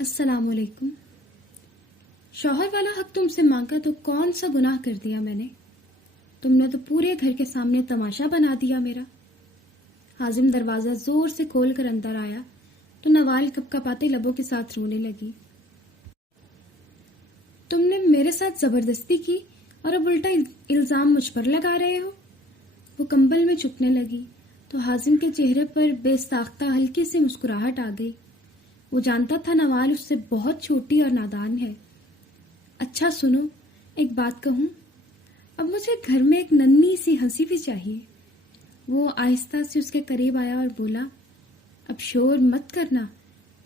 السلام علیکم۔ شوہر والا حق تم سے مانگا تو کون سا گناہ کر دیا میں نے؟ تم نے تو پورے گھر کے سامنے تماشا بنا دیا میرا۔ حازم دروازہ زور سے کھول کر اندر آیا تو نوال کپ کپاتے لبوں کے ساتھ رونے لگی۔ تم نے میرے ساتھ زبردستی کی اور اب الٹا الزام مجھ پر لگا رہے ہو۔ وہ کمبل میں چھپنے لگی تو حازم کے چہرے پر بے ساختہ ہلکی سی مسکراہٹ آ گئی۔ وہ جانتا تھا نوال اس سے بہت چھوٹی اور نادان ہے۔ اچھا سنو، ایک بات کہوں، اب مجھے گھر میں ایک ننھی سی ہنسی بھی چاہیے۔ وہ آہستہ سے اس کے قریب آیا اور بولا، اب شور مت کرنا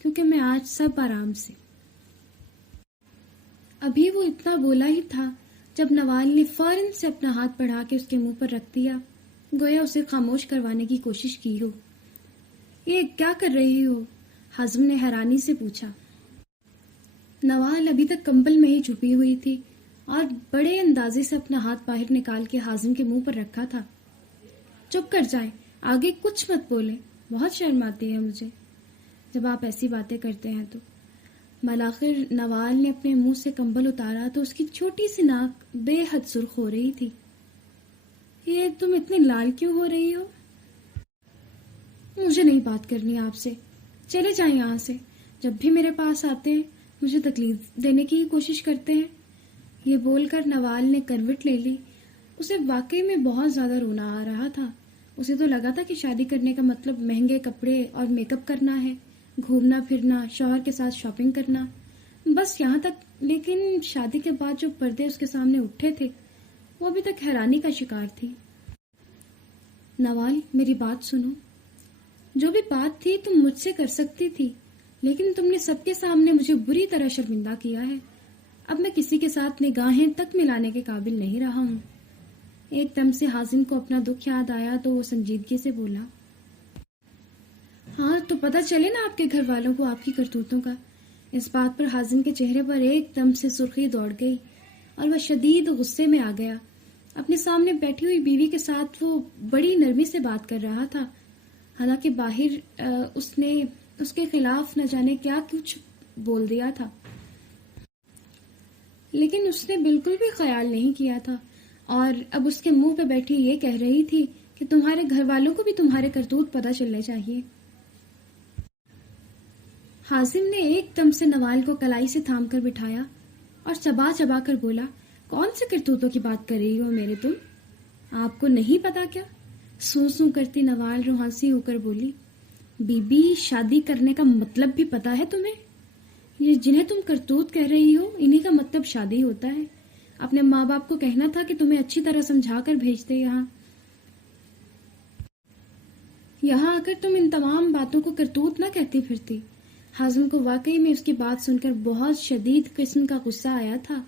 کیونکہ میں آج سب آرام سے۔ ابھی وہ اتنا بولا ہی تھا جب نوال نے فوراً سے اپنا ہاتھ بڑھا کے اس کے منہ پر رکھ دیا، گویا اسے خاموش کروانے کی کوشش کی ہو۔ یہ کیا کر رہی ہو؟ حازم نے حیرانی سے پوچھا۔ نوال ابھی تک کمبل میں ہی چھپی ہوئی تھی اور بڑے اندازے سے اپنا ہاتھ باہر نکال کے حازم کے منہ پر رکھا تھا۔ چپ کر جائیں، آگے کچھ مت بولیں، بہت شرم آتی ہے مجھے جب آپ ایسی باتیں کرتے ہیں تو۔ بالآخر نوال نے اپنے منہ سے کمبل اتارا تو اس کی چھوٹی سی ناک بے حد سرخ ہو رہی تھی۔ یہ تم اتنی لال کیوں ہو رہی ہو؟ مجھے نہیں بات کرنی آپ سے، چلے جائیں یہاں سے۔ جب بھی میرے پاس آتے ہیں مجھے تکلیف دینے کی ہی کوشش کرتے ہیں۔ یہ بول کر نوال نے کروٹ لے لی۔ اسے واقعی میں بہت زیادہ رونا آ رہا تھا۔ اسے تو لگا تھا کہ شادی کرنے کا مطلب مہنگے کپڑے اور میک اپ کرنا ہے، گھومنا پھرنا، شوہر کے ساتھ شاپنگ کرنا، بس یہاں تک۔ لیکن شادی کے بعد جو پردے اس کے سامنے اٹھے تھے وہ ابھی تک حیرانی کا شکار تھی۔ نوال، میری بات سنو۔ جو بھی بات تھی تم مجھ سے کر سکتی تھی، لیکن تم نے سب کے سامنے مجھے بری طرح شرمندہ کیا ہے۔ اب میں کسی کے ساتھ نگاہیں تک ملانے کے قابل نہیں رہا ہوں۔ ایک دم سے حازم کو اپنا دکھ یاد آیا تو وہ سنجیدگی سے بولا، ہاں تو پتہ چلے نا آپ کے گھر والوں کو آپ کی کرتوتوں کا۔ اس بات پر حازم کے چہرے پر ایک دم سے سرخی دوڑ گئی اور وہ شدید غصے میں آ گیا۔ اپنے سامنے بیٹھی ہوئی بیوی کے ساتھ وہ بڑی نرمی سے بات کر رہا تھا، حالانکہ باہر اس نے اس کے خلاف نہ جانے کیا کچھ بول دیا تھا، لیکن اس نے بالکل بھی خیال نہیں کیا تھا، اور اب اس کے منہ پہ بیٹھی یہ کہہ رہی تھی کہ تمہارے گھر والوں کو بھی تمہارے کرتوت پتہ چلنے چاہیے۔ حازم نے ایک دم سے نوال کو کلائی سے تھام کر بٹھایا اور چبا چبا کر بولا، کون سے کرتوتوں کی بات کر رہی ہو میرے تم؟ آپ کو نہیں پتا کیا؟ سوں سوں کرتی نوال روحانسی ہو کر بولی، بی بی شادی کرنے کا مطلب بھی پتا ہے تمہیں؟ یہ جنہیں تم کرتوت کہہ رہی ہو انہی کا مطلب شادی ہوتا ہے۔ اپنے ماں باپ کو کہنا تھا کہ تمہیں اچھی طرح سمجھا کر بھیجتے یہاں اگر تم ان تمام باتوں کو کرتوت نہ کہتی پھرتی۔ حازم کو واقعی میں اس کی بات سن کر بہت شدید قسم کا غصہ آیا تھا۔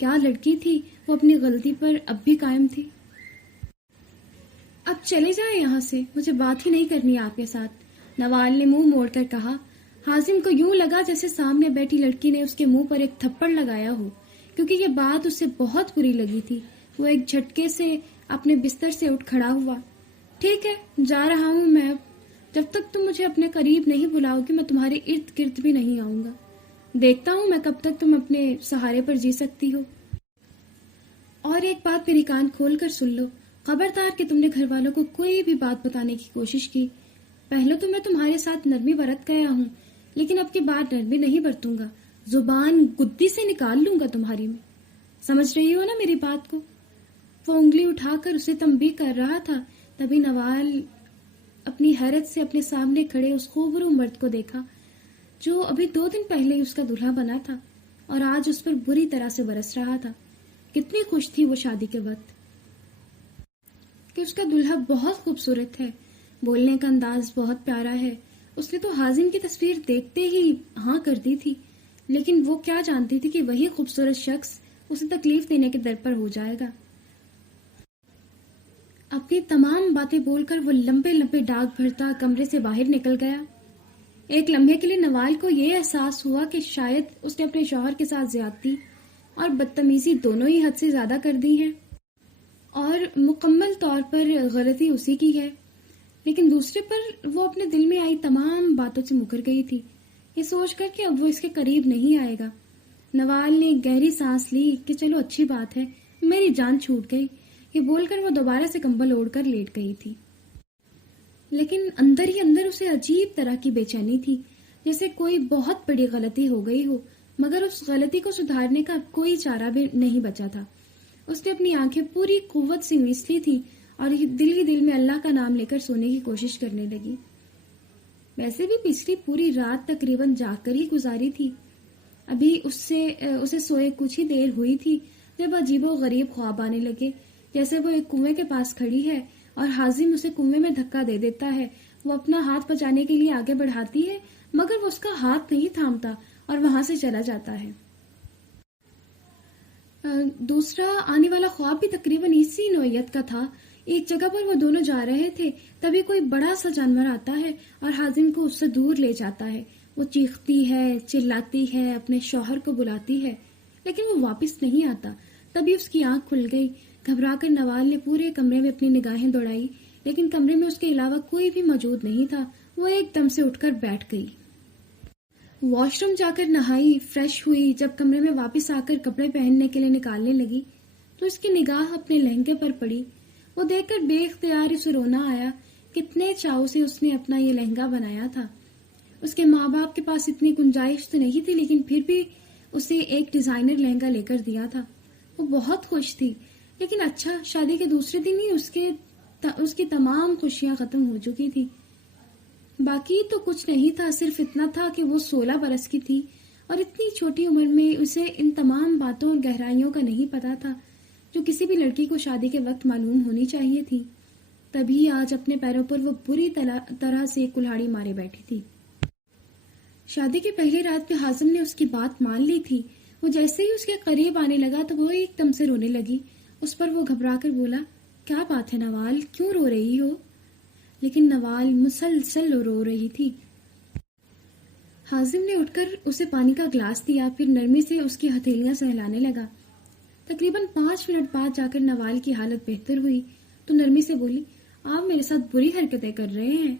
کیا لڑکی تھی، وہ اپنی غلطی پر اب بھی قائم تھی۔ اب چلے جائیں یہاں سے، مجھے بات ہی نہیں کرنی آپ کے ساتھ، نوال نے منہ موڑ کر کہا۔ حازم کو یوں لگا جیسے سامنے بیٹھی لڑکی نے اس کے منہ پر ایک تھپڑ لگایا ہو، کیونکہ یہ بات اسے بہت بری لگی تھی۔ وہ ایک جھٹکے سے اپنے بستر سے اٹھ کھڑا ہوا۔ ٹھیک ہے، جا رہا ہوں میں اب۔ جب تک تم مجھے اپنے قریب نہیں بلاؤ گی میں تمہارے ارد گرد بھی نہیں آؤں گا۔ دیکھتا ہوں میں کب تک تم اپنے سہارے پر جی سکتی ہو۔ اور ایک بات میری کان کھول کر سن لو، خبردار کہ تم نے گھر والوں کو کوئی بھی بات بتانے کی کوشش کی۔ پہلے تو میں تمہارے ساتھ نرمی برت گیا ہوں، لیکن اب کی بات نرمی نہیں برتوں گا، زبان گدی سے نکال لوں گا تمہاری میں۔ سمجھ رہی ہو نا میری بات کو؟ وہ انگلی اٹھا کر اسے تنبیہ کر رہا تھا، تبھی نوال اپنی حیرت سے اپنے سامنے کھڑے اس خوبرو مرد کو دیکھا جو ابھی 2 دن پہلے ہی اس کا دلہا بنا تھا اور آج اس پر بری طرح سے برس رہا تھا۔ کتنی خوش تھی وہ شادی کے وقت کہ اس کا دلہا بہت خوبصورت ہے، بولنے کا انداز بہت پیارا ہے۔ اس نے تو حازم کی تصویر دیکھتے ہی ہاں کر دی تھی، لیکن وہ کیا جانتی تھی کہ وہی خوبصورت شخص اسے تکلیف دینے کے در پر ہو جائے گا۔ اپنی تمام باتیں بول کر وہ لمبے لمبے ڈاک بھرتا کمرے سے باہر نکل گیا۔ ایک لمحے کے لیے نوال کو یہ احساس ہوا کہ شاید اس نے اپنے شوہر کے ساتھ زیادتی اور بدتمیزی دونوں ہی حد سے زیادہ کر دی ہیں اور مکمل طور پر غلطی اسی کی ہے، لیکن دوسرے پر وہ اپنے دل میں آئی تمام باتوں سے مکر گئی تھی۔ یہ سوچ کر کہ اب وہ اس کے قریب نہیں آئے گا۔ نوال نے ایک گہری سانس لی کہ چلو اچھی بات ہے، میری جان چھوٹ گئی۔ یہ بول کر وہ دوبارہ سے کمبل اوڑھ کر لیٹ گئی تھی، لیکن اندر ہی اندر اسے عجیب طرح کی بے چینی تھی، جیسے کوئی بہت بڑی غلطی ہو گئی ہو، مگر اس غلطی کو سدھارنے کا کوئی چارہ بھی نہیں بچا تھا۔ اس نے اپنی آنکھیں پوری قوت سے میچ لی تھی اور دل ہی دل میں اللہ کا نام لے کر سونے کی کوشش کرنے لگی۔ ویسے بھی پچھلی پوری رات تقریباً جاگ کر ہی گزاری تھی۔ ابھی اسے سوئے کچھ ہی دیر ہوئی تھی جب عجیب و غریب خواب آنے لگے، جیسے وہ ایک کنویں کے پاس کھڑی ہے اور حازم اسے کنویں میں دھکا دے دیتا ہے۔ وہ اپنا ہاتھ بچانے کے لیے آگے بڑھاتی ہے، مگر وہ اس کا ہاتھ نہیں تھامتا اور وہاں سے چلا جاتا ہے۔ دوسرا آنے والا خواب بھی تقریباً اسی نوعیت کا تھا۔ ایک جگہ پر وہ دونوں جا رہے تھے، تبھی کوئی بڑا سا جانور آتا ہے اور حازم کو اس سے دور لے جاتا ہے۔ وہ چیختی ہے، چلاتی ہے، اپنے شوہر کو بلاتی ہے، لیکن وہ واپس نہیں آتا۔ تبھی اس کی آنکھ کھل گئی۔ گھبرا کر نوال نے پورے کمرے میں اپنی نگاہیں دوڑائی، لیکن کمرے میں اس کے علاوہ کوئی بھی موجود نہیں تھا۔ وہ ایک دم سے اٹھ کر بیٹھ گئی، واش روم جا کر نہائی، فریش ہوئی۔ جب کمرے میں واپس آ کر کپڑے پہننے کے لیے نکالنے لگی تو اس کی نگاہ اپنے لہنگے پر پڑی۔ وہ دیکھ کر بے اختیار اسے رونا آیا۔ کتنے چاؤ سے اس نے اپنا یہ لہنگا بنایا تھا۔ اس کے ماں باپ کے پاس اتنی گنجائش تو نہیں تھی، لیکن پھر بھی اسے ایک ڈیزائنر لہنگا لے کر دیا تھا۔ وہ بہت خوش تھی، لیکن اچھا شادی کے دوسرے دن ہی اس کی تمام خوشیاں ختم ہو چکی تھی۔ باقی تو کچھ نہیں تھا، صرف اتنا تھا کہ وہ 16 برس کی تھی اور اتنی چھوٹی عمر میں اسے ان تمام باتوں اور گہرائیوں کا نہیں پتا تھا جو کسی بھی لڑکی کو شادی کے وقت معلوم ہونی چاہیے تھی۔ تبھی آج اپنے پیروں پر وہ بری طرح سے کلہاڑی مارے بیٹھی تھی۔ شادی کی پہلی رات پہ حازم نے اس کی بات مان لی تھی۔ وہ جیسے ہی اس کے قریب آنے لگا تو وہ ایک دم سے رونے لگی۔ اس پر وہ گھبرا کر بولا، کیا بات ہے نوال، کیوں رو رہی ہو؟ لیکن نوال مسلسل رو رہی تھی۔ حازم نے اٹھ کر اسے پانی کا گلاس دیا، پھر نرمی سے اس کی ہتھیلیاں سہلانے لگا۔ تقریباً 5 منٹ بعد جا کر نوال کی حالت بہتر ہوئی تو نرمی سے بولی، آپ میرے ساتھ بری حرکتیں کر رہے ہیں۔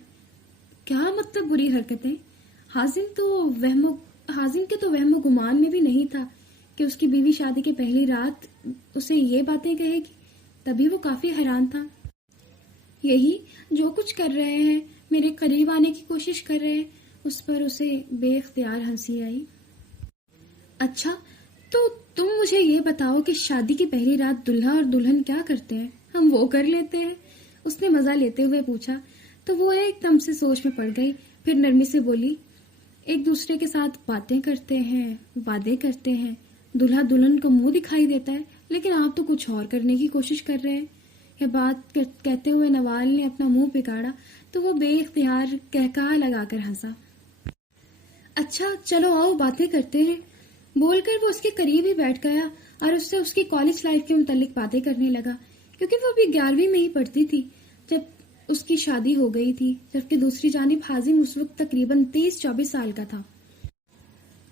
کیا مطلب بری حرکتیں؟ حازم کے تو وہم و گمان میں بھی نہیں تھا کہ اس کی بیوی شادی کی پہلی رات اسے یہ باتیں کہے گی۔ تبھی وہ کافی حیران تھا۔ یہی جو کچھ کر رہے ہیں، میرے قریب آنے کی کوشش کر رہے ہیں۔ اس پر اسے بے اختیار ہنسی آئی۔ اچھا تو تم مجھے یہ بتاؤ کہ شادی کی پہلی رات دلہا اور دلہن کیا کرتے ہیں؟ ہم وہ کر لیتے ہیں، اس نے مزہ لیتے ہوئے پوچھا۔ تو وہ ایک دم سے سوچ میں پڑ گئی، پھر نرمی سے بولی، ایک دوسرے کے ساتھ باتیں کرتے ہیں، وعدے کرتے ہیں، دلہا دلہن کو منہ دکھائی دیتا ہے، لیکن آپ تو کچھ اور کرنے کی کوشش کر رہے ہیں۔ یہ بات کہتے ہوئے نوال نے اپنا منہ پکاڑا تو وہ بے اختیار کہکہا لگا کر ہنسا۔ اچھا چلو آؤ باتیں کرتے ہیں، بول کر وہ اس کے قریب ہی بیٹھ گیا اور اس سے اس کی کالج لائف کے متعلق باتیں کرنے لگا، کیونکہ وہ ابھی 11ویں میں ہی پڑھتی تھی جب اس کی شادی ہو گئی تھی، جبکہ دوسری جانب حازم اس وقت تقریباً 23-24 سال کا تھا۔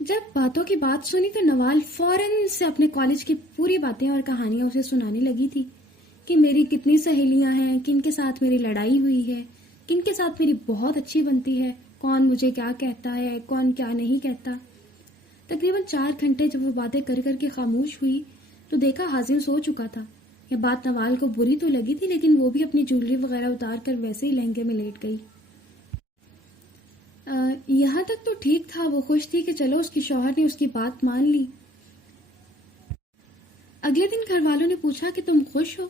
جب باتوں کی بات سنی تو نوال فوراً سے اپنے کالج کی پوری باتیں اور کہانیاں اسے سنانے لگی تھی کہ میری کتنی سہیلیاں ہیں، کن کے ساتھ میری لڑائی ہوئی ہے، کن کے ساتھ میری بہت اچھی بنتی ہے، کون مجھے کیا کہتا ہے، کون کیا نہیں کہتا۔ تقریباً 4 گھنٹے جب وہ باتیں کر کر کے خاموش ہوئی تو دیکھا حازم سو چکا تھا۔ یہ بات نوال کو بری تو لگی تھی، لیکن وہ بھی اپنی جویلری وغیرہ اتار کر ویسے ہی لہنگے میں لیٹ گئی۔ یہاں تک تو ٹھیک تھا، وہ خوش تھی کہ چلو اس کی شوہر نے اس کی بات مان لی۔ اگلے دن گھر والوں نے پوچھا کہ تم خوش ہو؟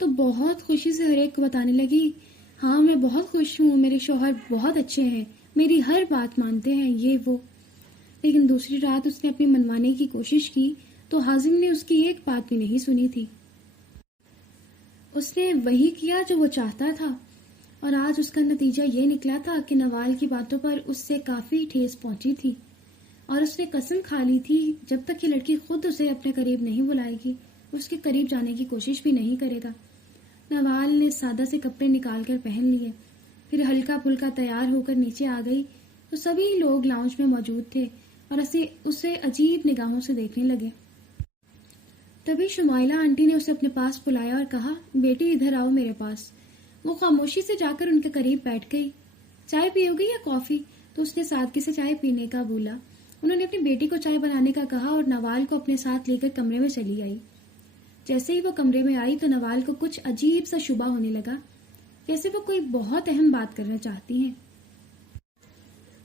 تو بہت خوشی سے ہر ایک کو بتانے لگی، ہاں میں بہت خوش ہوں، میرے شوہر بہت اچھے ہیں، میری ہر بات مانتے ہیں، یہ وہ۔ لیکن دوسری رات اس نے اپنی منوانے کی کوشش کی تو حازم نے اس کی ایک بات بھی نہیں سنی تھی۔ اس نے وہی کیا جو وہ چاہتا تھا، اور آج اس کا نتیجہ یہ نکلا تھا کہ نوال کی باتوں پر اس سے کافی ٹھیس پہنچی تھی، اور اس نے قسم کھا لی تھی جب تک یہ لڑکی خود اسے اپنے قریب نہیں بلائے گی، اس کے قریب جانے کی کوشش بھی نہیں کرے گا۔ نوال نے سادہ سے کپڑے نکال کر پہن لیے، پھر ہلکا پھلکا تیار ہو کر نیچے آ گئی تو سبھی لوگ لاؤنج میں موجود تھے اور اسے عجیب نگاہوں سے دیکھنے لگے۔ تبھی شمائلہ آنٹی نے اسے اپنے پاس بلایا اور کہا، بیٹی ادھر آؤ میرے پاس۔ وہ خاموشی سے جا کر ان کے قریب بیٹھ گئی۔ چائے پیو گی یا کافی؟ تو اس نے سادگی سے چائے پینے کا بولا۔ انہوں نے اپنی بیٹی کو چائے بنانے کا کہا اور نوال کو اپنے ساتھ لے کر کمرے میں چلی آئی۔ جیسے ہی وہ کمرے میں آئی تو نوال کو کچھ عجیب سا شبہ ہونے لگا، جیسے وہ کوئی بہت اہم بات کرنا چاہتی ہیں۔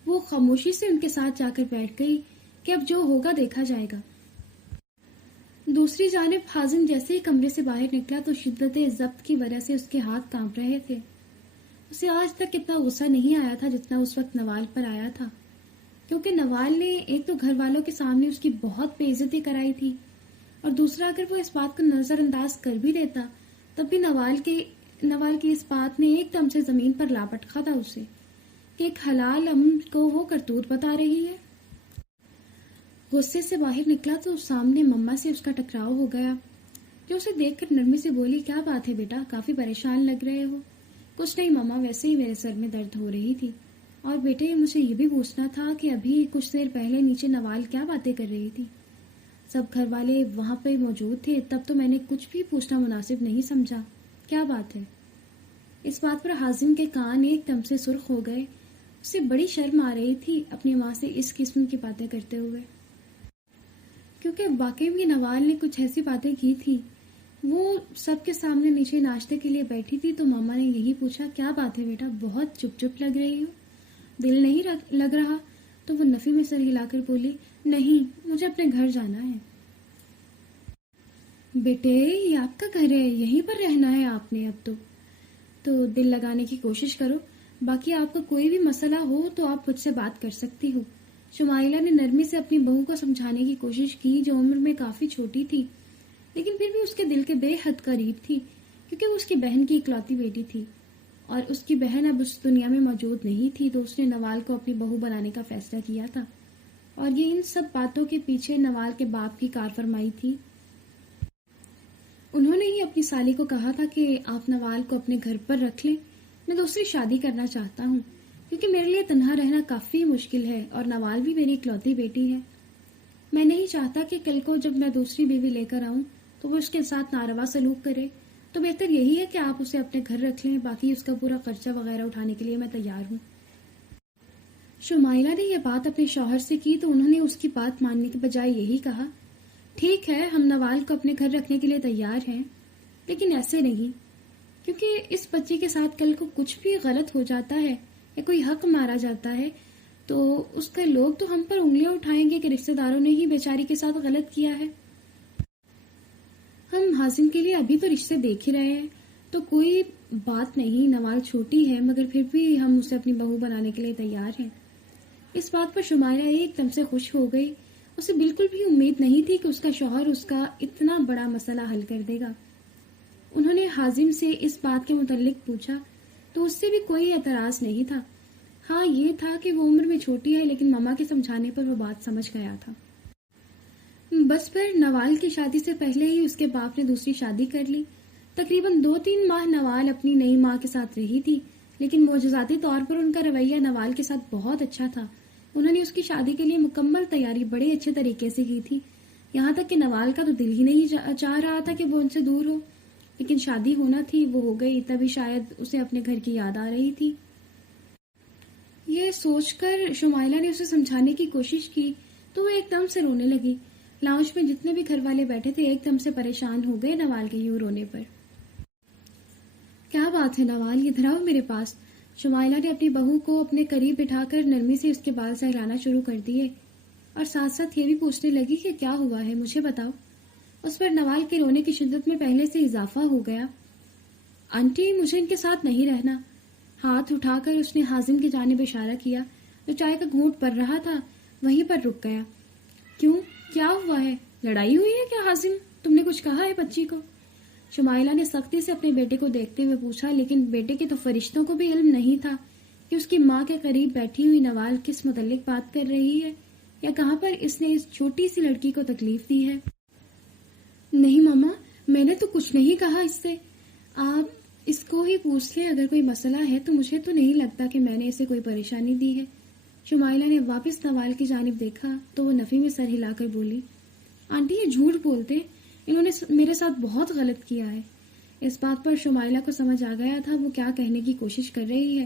وہ خاموشی سے ان کے ساتھ جا کر بیٹھ گئی کہ اب جو ہوگا دیکھا جائے گا۔ دوسری جانب حازم جیسے ہی کمرے سے باہر نکلا تو شدت ضبط کی وجہ سے اس کے ہاتھ کانپ رہے تھے۔ اسے آج تک اتنا غصہ نہیں آیا تھا جتنا اس وقت نوال پر آیا تھا، کیونکہ نوال نے ایک تو گھر والوں کے سامنے اس کی بہت بے عزتی کرائی تھی، اور دوسرا اگر وہ اس بات کو نظر انداز کر بھی دیتا تب بھی نوال کی اس بات نے ایک دم سے زمین پر لا پٹکا تھا اسے کہ ایک حلال امن کو وہ کرتوت بتا رہی ہے۔ غصے سے باہر نکلا تو سامنے مما سے اس کا ٹکراؤ ہو گیا، جو اسے دیکھ کر نرمی سے بولی، کیا بات ہے بیٹا، کافی پریشان لگ رہے ہو؟ کچھ نہیں مما، ویسے ہی میرے سر میں درد ہو رہی تھی، اور بیٹے مجھے یہ بھی پوچھنا تھا کہ ابھی کچھ دیر پہلے نیچے نوال کیا باتیں کر رہی تھی؟ سب گھر والے وہاں پہ موجود تھے، تب تو میں نے کچھ بھی پوچھنا مناسب نہیں سمجھا، کیا بات ہے؟ اس بات پر حازم کے کان ایک دم سے سرخ ہو گئے۔ اسے بڑی شرم آ رہی تھی اپنی ماں سے اس قسم کی باتیں کرتے ہوئے، کیونکہ واقعی میں نوال نے کچھ ایسی باتیں کی تھی۔ وہ سب کے سامنے نیچے ناشتے کے لیے بیٹھی تھی تو ماما نے یہی پوچھا، کیا بات ہے بیٹا، بہت چپ چپ لگ رہی ہو، دل نہیں لگ رہا؟ تو وہ نفی میں سر ہلا کر بولی، نہیں، مجھے اپنے گھر جانا ہے۔ بیٹے یہ آپ کا گھر ہے، یہیں پر رہنا ہے آپ نے اب تو دل لگانے کی کوشش کرو، باقی آپ کو کوئی بھی مسئلہ ہو تو آپ مجھ سے بات کر سکتی ہو۔ شمائلہ نے نرمی سے اپنی بہو کو سمجھانے کی کوشش کی، جو عمر میں کافی چھوٹی تھی لیکن پھر بھی اس کے دل کے بے حد قریب تھی، کیونکہ وہ اس کی بہن کی اکلوتی بیٹی تھی اور اس کی بہن اب اس دنیا میں موجود نہیں تھی، تو اس نے نوال کو اپنی بہو بنانے کا فیصلہ کیا تھا، اور یہ ان سب باتوں کے پیچھے نوال کے باپ کی کار فرمائی تھی۔ انہوں نے ہی اپنی سالی کو کہا تھا کہ آپ نوال کو اپنے گھر پر رکھ لیں، میں دوسری شادی کرنا چاہتا ہوں، کیونکہ میرے لیے تنہا رہنا کافی مشکل ہے اور نوال بھی میری اکلوتی بیٹی ہے۔ میں نہیں چاہتا کہ کل کو جب میں دوسری بیوی لے کر آؤں تو وہ اس کے ساتھ ناروا سلوک کرے، تو بہتر یہی ہے کہ آپ اسے اپنے گھر رکھ لیں، باقی اس کا پورا خرچہ وغیرہ اٹھانے کے لیے میں تیار ہوں۔ شمائلہ نے یہ بات اپنے شوہر سے کی تو انہوں نے اس کی بات ماننے کے بجائے یہی کہا، ٹھیک ہے، ہم نوال کو اپنے گھر رکھنے کے لیے تیار ہیں، لیکن ایسے نہیں، کیونکہ اس بچی کے ساتھ کل کو کچھ بھی غلط ہو جاتا ہے یا کوئی حق مارا جاتا ہے تو اس کے لوگ تو ہم پر انگلیاں اٹھائیں گے کہ رشتہ داروں نے ہی بیچاری کے ساتھ غلط کیا ہے۔ ہم حازم کے لیے ابھی تو رشتے دیکھ ہی رہے ہیں، تو کوئی بات نہیں، نوال چھوٹی ہے مگر پھر بھی ہم اسے اپنی بہو بنانے کے لیے تیار ہیں۔ اس بات پر شمائلہ ایک دم سے خوش ہو گئی، اسے بالکل بھی امید نہیں تھی کہ اس کا شوہر اس کا اتنا بڑا مسئلہ حل کر دے گا۔ انہوں نے حازم سے اس بات کے متعلق پوچھا تو اس سے بھی کوئی اعتراض نہیں تھا، ہاں یہ تھا کہ وہ عمر میں چھوٹی ہے لیکن ماما کے سمجھانے پر وہ بات سمجھ گیا تھا۔ بس پھر نوال کی شادی سے پہلے ہی اس کے باپ نے دوسری شادی کر لی۔ تقریباً 2-3 ماہ نوال اپنی نئی ماں کے ساتھ رہی تھی، لیکن معجزاتی طور پر ان کا رویہ نوال کے ساتھ بہت اچھا تھا۔ انہوں نے اس کی شادی کے لیے مکمل تیاری بڑے اچھے طریقے سے کی تھی، یہاں تک کہ نوال کا تو دل ہی نہیں چاہ رہا تھا کہ وہ ان سے دور ہو، لیکن شادی ہونا تھی، وہ ہو گئی، تبھی شاید اسے اپنے گھر کی یاد آ رہی تھی۔ یہ سوچ کر شمائلہ نے اسے سمجھانے کی کوشش کی تو وہ ایک دم سے رونے لگی۔ لاؤنج میں جتنے بھی گھر والے بیٹھے تھے ایک دم سے پریشان ہو گئے نوال کے یوں رونے پر۔ کیا بات ہے نوال، ادھر آؤ میرے پاس۔ شمائلہ نے اپنی بہو کو اپنے قریب بٹھا کر نرمی سے اس کے بال سہلانا شروع کر دیے اور ساتھ ساتھ یہ بھی پوچھنے لگی کہ کیا ہوا ہے، مجھے بتاؤ۔ اس پر نوال کے رونے کی شدت میں پہلے سے اضافہ ہو گیا۔ آنٹی مجھے ان کے ساتھ نہیں رہنا۔ ہاتھ اٹھا کر اس نے حازم کی جانب اشارہ کیا جو چائے کا گھونٹ پڑ رہا تھا، وہیں پر رک گیا۔ کیوں، کیا ہوا ہے؟ لڑائی ہوئی ہے کیا حازم؟ تم نے کچھ کہا ہے بچی کو؟ شمائلہ نے سختی سے اپنے بیٹے کو دیکھتے ہوئے پوچھا، لیکن بیٹے کے تو فرشتوں کو بھی علم نہیں تھا کہ اس کی ماں کے قریب بیٹھی ہوئی نوال کس متعلق بات کر رہی ہے یا کہاں پر اس نے اس چھوٹی سی لڑکی کو تکلیف دی ہے۔ نہیں ماما، میں نے تو کچھ نہیں کہا اس سے، آپ اس کو ہی پوچھ لیں، اگر کوئی مسئلہ ہے تو مجھے تو نہیں لگتا کہ میں نے اسے کوئی پریشانی دی ہے۔ شمائلہ نے واپس نوال کی جانب دیکھا تو وہ نفی میں سر ہلا کر بولی، آنٹی یہ جھوٹ بولتے، انہوں نے میرے ساتھ بہت غلط کیا ہے۔ اس بات پر شمائلہ کو سمجھ آ گیا تھا وہ کیا کہنے کی کوشش کر رہی ہے۔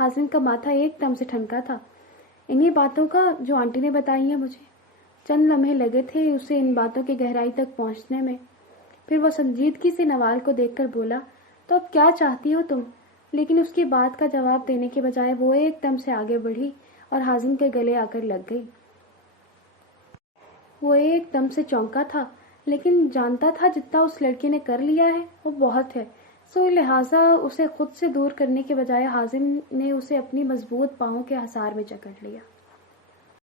حازم کا ماتھا ایک دم سے ٹھنکا تھا۔ انہی باتوں کا جو آنٹی نے بتائی ہیں مجھے۔ چند لمحے لگے تھے اسے ان باتوں کی گہرائی تک پہنچنے میں۔ پھر وہ سنجیدگی سے نوال کو دیکھ کر بولا، تو اب کیا چاہتی ہو تم؟ لیکن اس کی بات کا جواب دینے کے بجائے وہ ایک دم سے آگے بڑھی اور حازم کے گلے آ کر لگ گئی۔ وہ ایک دم سے چونکا تھا، لیکن جانتا تھا جتنا اس لڑکی نے کر لیا ہے وہ بہت ہے، سو لہٰذا اسے خود سے دور کرنے کے بجائے حازم نے اسے اپنی مضبوط پاؤں کے حصار میں جکڑ لیا۔